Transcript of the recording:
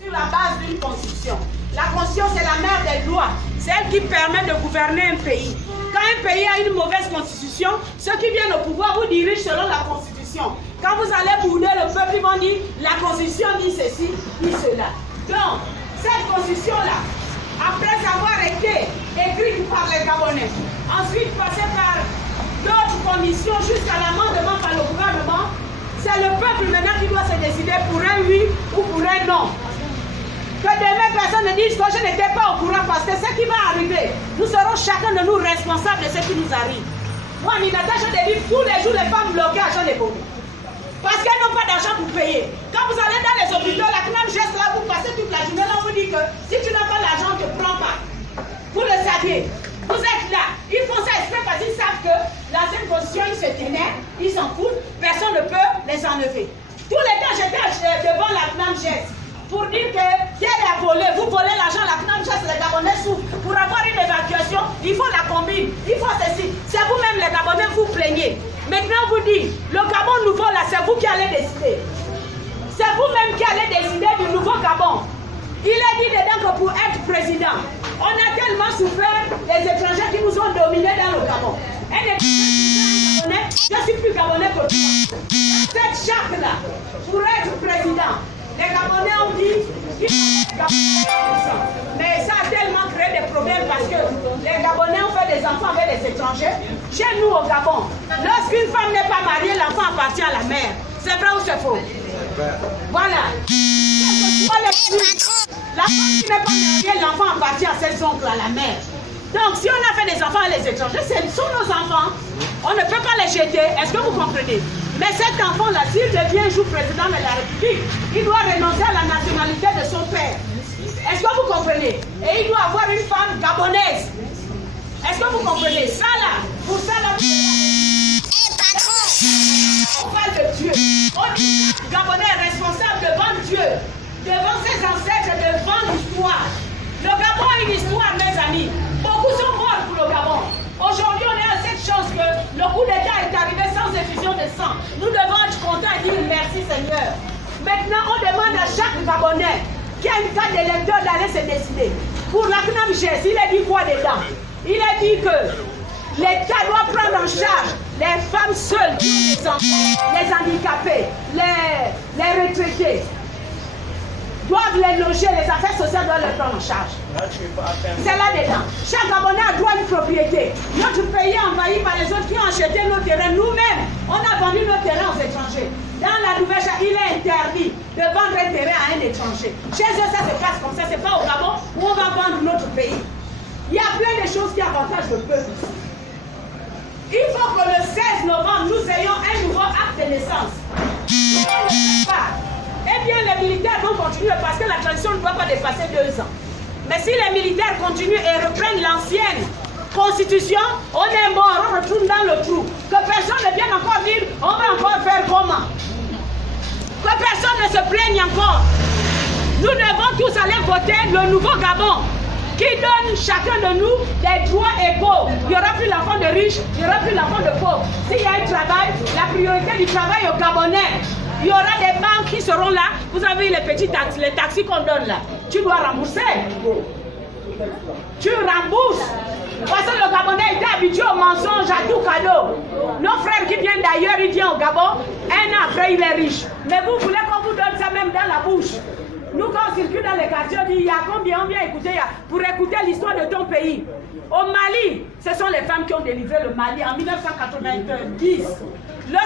Sur la base d'une constitution. La constitution, c'est la mère des lois. C'est elle qui permet de gouverner un pays. Quand un pays a une mauvaise constitution, ceux qui viennent au pouvoir vous dirigent selon la constitution. Quand vous allez bouder le peuple, ils vont dire la constitution dit ceci, dit cela. Donc, cette constitution-là, après avoir été écrite par les Gabonais, ensuite passée par d'autres commissions jusqu'à l'amendement par le gouvernement, c'est le peuple maintenant qui doit se décider pour un oui ou pour un non. Que demain personne ne dise que je n'étais pas au courant parce que ce qui va arriver, nous serons chacun de nous responsables de ce qui nous arrive. Moi, Aminata, je te dis, tous les jours, les femmes bloquées à Jean des Bobos. Parce qu'elles n'ont pas d'argent pour payer. Quand vous allez dans les hôpitaux, la CNAM geste là, vous passez toute la journée, là, on vous dit que si tu n'as pas l'argent, ne te prends pas. Vous le saviez. Vous êtes là. Ils font ça exprès parce qu'ils savent que l'ancienne constitution, ils se tenaient, ils s'en foutent, personne ne peut les enlever. Tous les temps, j'étais devant la CNAM geste pour dire que quel a volé, vous volez l'argent, la CNAM geste, les Gabonais souffrent. Pour avoir une évacuation, il faut la combine, il faut ceci. C'est vous-même, les Gabonais, vous plaignez. Maintenant, vous dites, le Gabon nouveau là, c'est vous qui allez décider. C'est vous-même qui allez décider du nouveau Gabon. Il est dit dedans que pour être président, on a tellement souffert les étrangers qui nous ont dominés dans le Gabon. Un étranger Gabonais, je suis plus Gabonais que toi. Cette charte-là, pour être président, les Gabonais ont dit qu'il faut être Gabonais. Mais ça a tellement créé des problèmes parce que les Gabonais ont fait des enfants avec les étrangers. Chez nous au Gabon, lorsqu'une femme n'est pas mariée, l'enfant appartient à la mère. C'est vrai ou c'est faux? Voilà. La femme qui n'est pas mariée, l'enfant appartient à ses oncles, à la mère. Donc si on a fait des enfants avec les étrangers, ce sont nos enfants. On ne peut pas les jeter. Est-ce que vous comprenez? Mais cet enfant-là, s'il devient un jour président de la République, il doit renoncer à la nationalité de son père. Est-ce que vous comprenez? Et il doit avoir une femme gabonaise. Est-ce que vous comprenez? Ça là, pour ça là, on parle de Dieu. On dit que le Gabonais est responsable devant Dieu, devant ses ancêtres, devant l'histoire. Le Gabon a une histoire, mes amis. Beaucoup sont morts pour le Gabon. Aujourd'hui, on est à cette chance que le coup d'État est arrivé sans effusion de sang. Nous devons être contents et dire merci Seigneur. Maintenant, on demande à chaque Gabonais qui a une carte d'électeur d'aller se décider. Pour la CNAM GES, il a dit quoi dedans? Il a dit que l'État doit prendre en charge les femmes seules, les enfants, les handicapés, les retraités. Doivent les loger, les affaires sociales doivent les prendre en charge. C'est là-dedans. Chaque Gabonais a droit à une propriété. Notre pays est envahi par les autres qui ont acheté nos terrains. Nous-mêmes, on a vendu nos terrains aux étrangers. Dans la nouvelle charte, il est interdit de vendre un terrain à un étranger. Chez eux, ça se passe comme ça. Ce n'est pas au Gabon où on va vendre notre pays. Il y a plein de choses qui avantagent le peuple. Il faut que le 16 novembre, nous ayons un nouveau acte de naissance. Si on ne le fait pas, eh bien, les militaires vont continuer parce que la transition ne doit pas dépasser 2 ans. Mais si les militaires continuent et reprennent l'ancienne constitution, on est mort, on retourne dans le trou. Que personne ne vienne encore dire, on va encore faire comment. Que personne ne se plaigne encore. Nous devons tous aller voter le nouveau Gabon qui donne chacun de nous des droits égaux. Il n'y aura plus l'enfant de riche, il n'y aura plus l'enfant de pauvre. S'il y a un travail, la priorité du travail au Gabonais. Il y aura des banques qui seront là. Vous avez les petits taxis, les taxis qu'on donne là. Tu dois rembourser. Tu rembourses. Parce que le Gabonais était habitué au mensonge, à tout cadeau. Nos frères qui viennent d'ailleurs, ils viennent au Gabon. Un an après, il est riche. Mais vous voulez qu'on vous donne ça même dans la bouche. Nous, quand on circule dans les quartiers, on dit, il y a combien? On vient écouter, pour écouter l'histoire de ton pays. Au Mali, ce sont les femmes qui ont délivré le Mali en 1990. Le